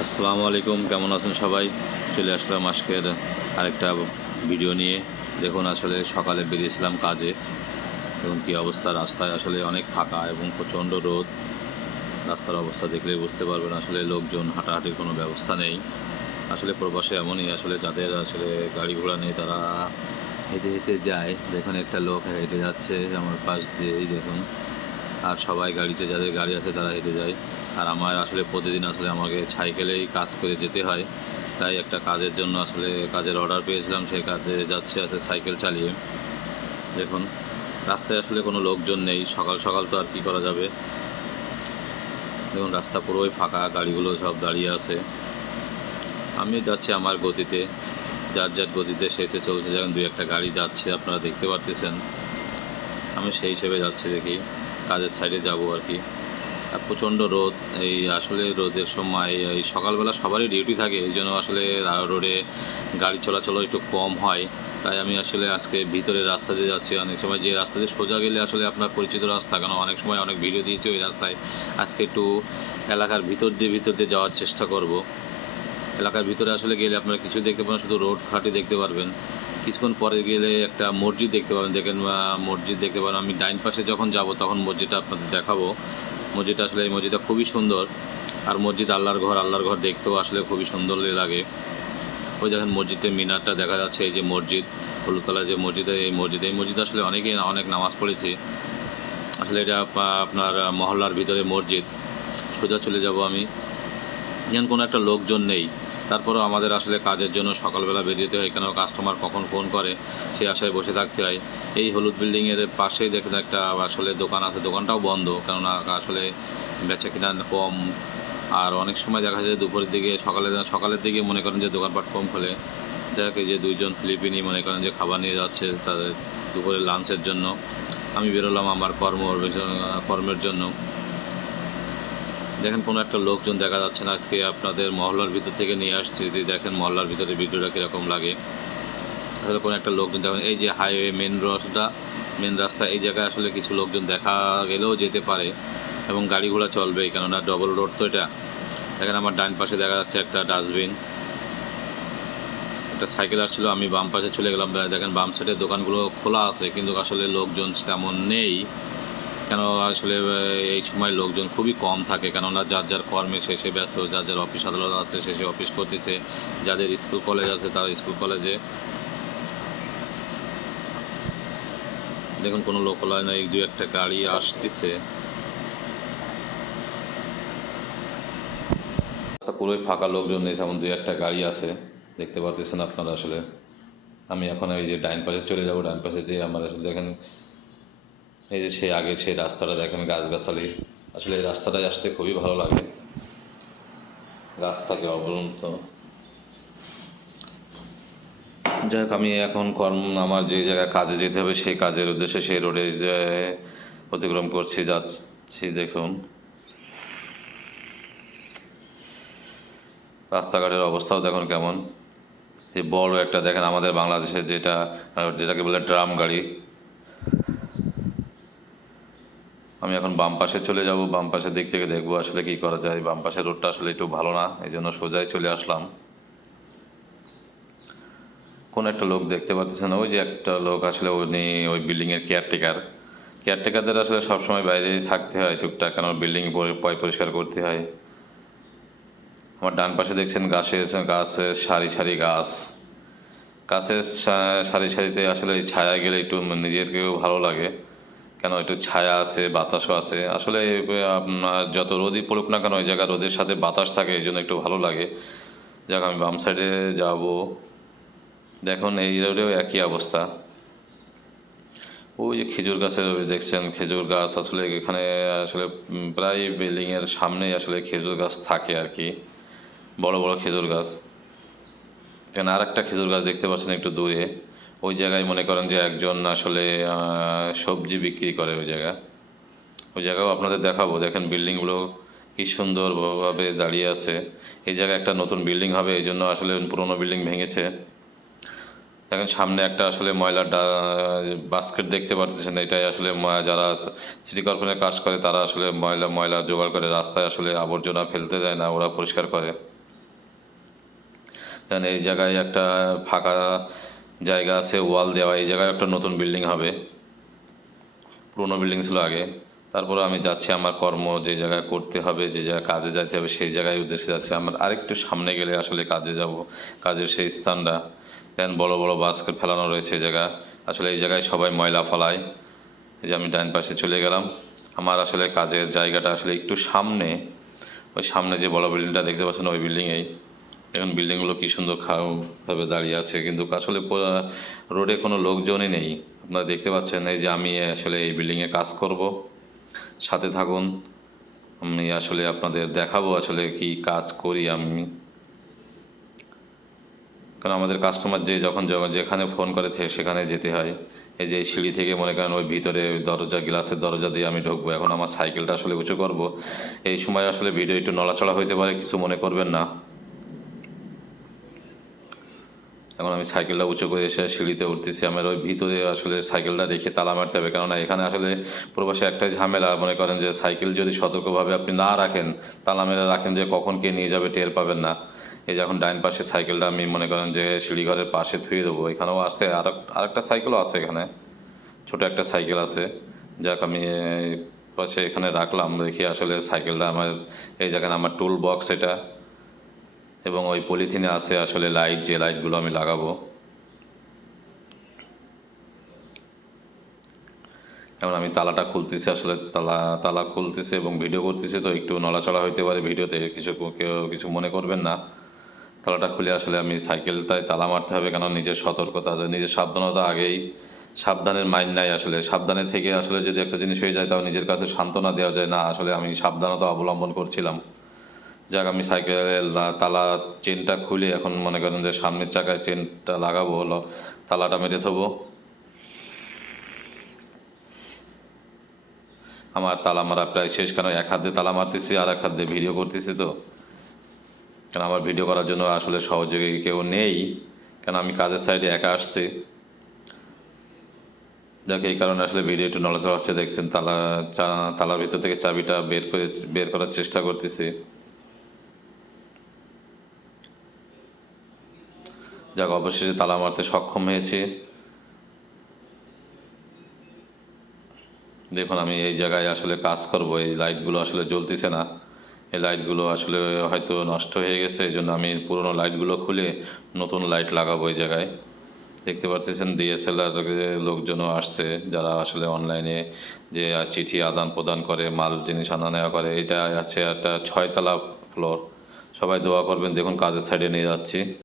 আসসালামু আলাইকুম, কেমন আছেন সবাই? চলে আসলাম আজকের আরেকটা ভিডিও নিয়ে। দেখুন, আসলে সকালে বেরিয়েছিলাম কাজে। এবং কী অবস্থা। রাস্তায় আসলে অনেক ফাঁকা এবং প্রচণ্ড রোদ। রাস্তার অবস্থা দেখলে বুঝতে পারবেন, আসলে লোকজন হাঁটাহাঁটির কোনো ব্যবস্থা নেই। আসলে প্রবাসে এমনই, আসলে যাদের আসলে গাড়ি ঘোড়া নেই, তারা হেঁটে হেঁটে যায়। দেখুন, একটা লোক হেঁটে যাচ্ছে আমার পাশ দিয়েই, দেখুন। আর সবাই গাড়িতে, যাদের গাড়ি আছে, তারা হেঁটে যায়। আর আমার আসলে প্রতিদিন আসলে আমাকে সাইকেলেই কাজ করে যেতে হয়। তাই একটা কাজের জন্য আসলে কাজের অর্ডার পেয়েছিলাম, সেই কাজে যাচ্ছে আছে সাইকেল চালিয়ে। দেখুন, রাস্তায় আসলে কোনো লোকজন নেই, সকাল সকাল তো আর কি করা যাবে? দেখুন, রাস্তা পুরোই ফাঁকা, গাড়িগুলো সব দাঁড়িয়ে আছে। আমি যাচ্ছি আমার গতিতে, যার যার গতিতে সেচে চলছে। যখন দুই একটা গাড়ি যাচ্ছে, আপনারা দেখতে পারতেছেন। আমি সেই হিসেবে যাচ্ছি দেখি, কাজের সাইডে যাব আর কি। প্রচণ্ড রোদ, এই আসলে রোদের সময়, এই সকালবেলা সবারই ডিউটি থাকে, এই জন্য আসলে রোডে গাড়ি চলাচলও একটু কম হয়। তাই আমি আসলে আজকে ভিতরে রাস্তা দিয়ে যাচ্ছি। অনেক সময় যে রাস্তা দিয়ে সোজা গেলে আসলে আপনার পরিচিত রাস্তা কেন অনেক সময় অনেক ভিডিও দিয়েছি ওই রাস্তায়। আজকে একটু এলাকার ভিতর দিয়ে ভিতর দিয়ে যাওয়ার চেষ্টা করব। এলাকার ভিতরে আসলে গেলে আপনারা কিছু দেখতে পাবেন, শুধু রোড ঘাটই দেখতে পারবেন। কিছুক্ষণ পরে গেলে একটা মসজিদ দেখতে পাবেন। দেখেন মসজিদ দেখতে পাবেন। আমি ডাইন পাশে যখন যাব, তখন মসজিদটা আপনাদের দেখাবো। মসজিদটা আসলে, এই মসজিদটা খুবই সুন্দর। আর মসজিদ আল্লাহর ঘর আল্লাহর ঘর দেখতেও আসলে খুবই সুন্দর লাগে। ওই দেখেন মসজিদের মিনারটা দেখা যাচ্ছে, এই যে মসজিদ হলুদতলা যে মসজিদে, এই মসজিদ এই মসজিদ আসলে অনেকেই, অনেক নামাজ পড়েছি। আসলে এটা আপনার মহল্লার ভিতরে মসজিদ। সোজা চলে যাব আমি। যেন কোনো একটা লোকজন নেই। তারপরেও আমাদের আসলে কাজের জন্য সকালবেলা বেরিয়ে হয়। কেন কাস্টমার কখন ফোন করে সেই আশায় বসে থাকতে হয়। এই হলুদ বিল্ডিংয়ের পাশেই দেখেন একটা আসলে দোকান আছে, দোকানটাও বন্ধ, কেননা আসলে বেচা কিনা কম। আর অনেক সময় দেখা যায় দুপুরের দিকে, সকালে সকালের দিকে মনে করেন যে দোকানপাট কম খোলে। দেখ যে দুইজন ফিলিপিনি মনে করেন যে খাবার নিয়ে যাচ্ছে তাদের দুপুরে লাঞ্চের জন্য। আমি বেরোলাম আমার কর্ম কর্মের জন্য। দেখেন, কোনো একটা লোকজন দেখা যাচ্ছে না। আজকে আপনাদের মহল্লার ভিতর থেকে নিয়ে আসছি। যদি দেখেন মহল্লার ভিতরে ভিডিওটা কীরকম লাগে। আসলে কোনো একটা লোকজন দেখেন, এই যে হাইওয়ে মেন রোডটা মেন রাস্তা, এই জায়গায় আসলে কিছু লোকজন দেখা গেলেও যেতে পারে এবং গাড়ি ঘোড়া চলবেই। কেননা ডবল রোড তো এটা। দেখেন, আমার ডান পাশে দেখা যাচ্ছে একটা ডাস্টবিন একটা সাইকেল আসছিল, আমি বাম পাশে চলে গেলাম। দেখেন, বাম সাইডের দোকানগুলো খোলা আছে, কিন্তু আসলে লোকজন তেমন নেই। কেন আসলে এই সময় লোকজন খুবই কম থাকে? কেননা যার যার কর্মে শেষে ব্যস্ত, যার যার অফিস আদালত আছে শেষে অফিস করতেছে। যাদের স্কুল কলেজ আছে, তারা স্কুল কলেজে। দেখুন, কোনো লোকালয় নয় দুই একটা গাড়ি আসতেছে। পুরোই ফাঁকা, লোকজন নেই, যেমন দুই একটা গাড়ি আছে। দেখতে পারতেছেন আপনারা আসলে। আমি এখন এই যে ডাইন পাশে চলে যাব, ডাইন পাশে যে আমার আসলে দেখেন এই যে সেই আগে সেই রাস্তাটা দেখেন গাছগাছালি। আসলে এই রাস্তাটায় আসতে খুবই ভালো লাগে। গাছ থাকে অবলম্ব যাই হোক, আমি এখন কর্ম, আমার যে জায়গায় কাজে যেতে হবে, সেই কাজের উদ্দেশ্যে সেই রোডে অতিক্রম করছি, যাচ্ছি, দেখুন। রাস্তাঘাটের অবস্থাও দেখুন কেমন। এই বড় একটা, দেখেন আমাদের বাংলাদেশের যেটা, যেটাকে বলে ড্রাম গাড়ি। আমি এখন বাম পাশে চলে যাব, বাম পাশের দিক থেকে দেখব আসলে কি করা যায়। বাম পাশের রোডটা আসলে একটু ভালো না এই জন্য সোজাই চলে আসলাম। কোন একটা লোক দেখতে পাচ্ছেন ওই যে একটা লোক আসলে উনি ওই বিল্ডিংয়ের কেয়ারটেকার কেয়ারটেকারদের আসলে সবসময় বাইরে থাকতে হয় টুকটাক, কারণ বিল্ডিং পয় পরিষ্কার করতে হয়। আমার ডান পাশে দেখছেন গাছের গাছের সারি সারি গাছ। গাছের সারি সারিতে আসলে ছায়া গেলে একটু নিজেরকেও ভালো লাগে। কেন একটু ছায়া আছে, বাতাসও আছে? আসলে যত রোদই পড়ুক না কেন, ওই জায়গায় রোদের সাথে বাতাস থাকে, এই জন্য একটু ভালো লাগে। যাক, আমি বাম সাইডে যাব। দেখুন, এই রোডেও একই অবস্থা। ওই যে খেজুর গাছের দেখছেন, খেজুর গাছ, আসলে এখানে, আসলে প্রায় বিল্ডিংয়ের সামনেই আসলে খেজুর গাছ থাকে আর কি। বড় বড় খেজুর গাছ। এখানে আর একটা খেজুর গাছ দেখতে পাচ্ছেন একটু দূরে। ওই জায়গায় মনে করেন যে একজন আসলে সবজি বিক্রি করে ওই জায়গা। ওই জায়গাও আপনাদের দেখাবো। দেখেন বিল্ডিংগুলো কি সুন্দরভাবে দাঁড়িয়ে আছে। এই জায়গায় একটা নতুন বিল্ডিং হবে, এই জন্য আসলে পুরোনো বিল্ডিং ভেঙেছে। দেখেন সামনে একটা আসলে ময়লার বাস্কেট দেখতে পারতেছেন, এটাই আসলে যারা সিটি কর্পোরেশনের কাজ করে, তারা আসলে ময়লা ময়লা জোগাড় করে রাস্তায় আসলে আবর্জনা ফেলতে দেয় না, ওরা পরিষ্কার করে। কারণ এই জায়গায় একটা ফাঁকা জায়গা আছে, ওয়াল দেওয়া, এই জায়গায় একটা নতুন বিল্ডিং হবে। পুরনো বিল্ডিং ছিল আগে। তারপরে আমি যাচ্ছি, আমার কর্ম যে জায়গায় করতে হবে, যে জায়গায় কাজে যাইতে হবে, সেই জায়গায় উদ্দেশ্যে যাচ্ছি। আমার আরেকটু সামনে গেলে আসলে কাজে যাব, কাজের সেই স্থানটা। দেন বড় বড় বাস্কেট ফেলানো রয়েছে জায়গা। আসলে এই জায়গায় সবাই ময়লা ফলায়। এই যে আমি ডান পাশে চলে গেলাম। আমার আসলে কাজের জায়গাটা আসলে একটু সামনে। ওই সামনে যে বড় বিল্ডিংটা দেখতে পাচ্ছেন, ওই বিল্ডিংয়েই। এখন বিল্ডিংগুলো কী সুন্দর ভাবে দাঁড়িয়ে আছে, কিন্তু আসলে রোডে কোনো লোকজনই নেই। আপনারা দেখতে পাচ্ছেন, এই যে আমি আসলে এই বিল্ডিংয়ে কাজ করব। সাথে থাকুন, আমি আসলে আপনাদের দেখাবো আসলে কি কাজ করি আমি। কারণ আমাদের কাস্টমার যে যখন যখন ফোন করে সেখানে যেতে হয়। এই যে সিঁড়ি থেকে মনে করেন ওই ভিতরে দরজা, গ্লাসের দরজা দিয়ে আমি ঢুকবো। এখন আমার সাইকেলটা আসলে উঁচু করব। এই সময় আসলে ভিডিও একটু নড়াচড়া হইতে পারে, কিছু মনে করবেন না। এখন আমি সাইকেলটা উঁচু করে এসে সিঁড়িতে উঠতেছি। আমার ওই ভিতরে আসলে সাইকেলটা রেখে তালা মারতে হবে। কেননা এখানে আসলে প্রবাসে একটাই ঝামেলা। মনে করেন যে সাইকেল যদি সতর্কভাবে আপনি না রাখেন, তালা মেরে রাখেন যে কখন কে নিয়ে যাবে টের পাবেন না। এই যে এখন ডাইন পাশে সাইকেলটা আমি মনে করেন যে সিঁড়িঘরের পাশে ধুয়ে দেবো। এখানেও আছে। আর আরেকটা সাইকেলও আছে এখানে। ছোট একটা সাইকেল আছে। যাক, আমি পাশে এখানে রাখলাম। দেখি আসলে সাইকেলটা আমার এই জায়গায় আমার টুল বক্স এটা। এবং ওই পলিথিনে আছে আসলে লাইট, যে লাইটগুলো আমি লাগাবো। এখন আমি তালাটা খুলতেছি, আসলে তালা তালা খুলতেছে এবং ভিডিও করতেছি, তো একটু নড়াচড়া হইতে পারে ভিডিওতে, কিছু কেউ কিছু মনে করবেন না। তালাটা খুলে আসলে আমি সাইকেলটায় তালা মারতে হবে কেন নিজের সতর্কতা নিজের সাবধানতা আগেই, সাবধানের মাইন্ড নাই আসলে। সাবধানে থেকে আসলে যদি একটা জিনিস হয়ে যায়, তাও নিজের কাছে সান্ত্বনা দেওয়া যায়, না, আসলে আমি সাবধানতা অবলম্বন করছিলাম। যাক আমি সাইকেলের তালা চেনটা খুলে এখন মনে করেন যে সামনের চাকায় চেনটা লাগাবো হলো, তালাটা মেরে থবো। আমার তালা মারা প্রায় শেষ, কেন এক হাত দিয়ে তালা মারতেছি, আর এক হাত দিয়ে ভিডিও করতেছি তো। কেন আমার ভিডিও করার জন্য আসলে সহযোগী কেউ নেই, কেন আমি কাজের সাইডে একা আসছি। যাক, এই কারণে আসলে ভিডিও একটু নড়াচড়া হচ্ছে, দেখছেন তালা, চা, তালার ভিতর থেকে চাবিটা বের করে, বের করার চেষ্টা করতেছি। যাক, অবশেষে তালা মারতে সক্ষম হয়েছি। দেখুন, আমি এই জায়গায় আসলে কাজ করব, এই লাইটগুলো আসলে জ্বলতেছে না। এই লাইটগুলো আসলে হয়তো নষ্ট হয়ে গেছে, এই জন্য আমি পুরনো লাইটগুলো খুলে নতুন লাইট লাগাবো এই জায়গায়। দেখতে পাচ্ছেন ডিএসএলআর লোকজনও আসছে, যারা আসলে অনলাইনে যে চিঠি আদান প্রদান করে, মাল জিনিস আনা নেওয়া করে, এটা আছে একটা ছয়তলা ফ্লোর সবাই দোয়া করবেন, দেখুন, কাজের সাইডে নিয়ে যাচ্ছি।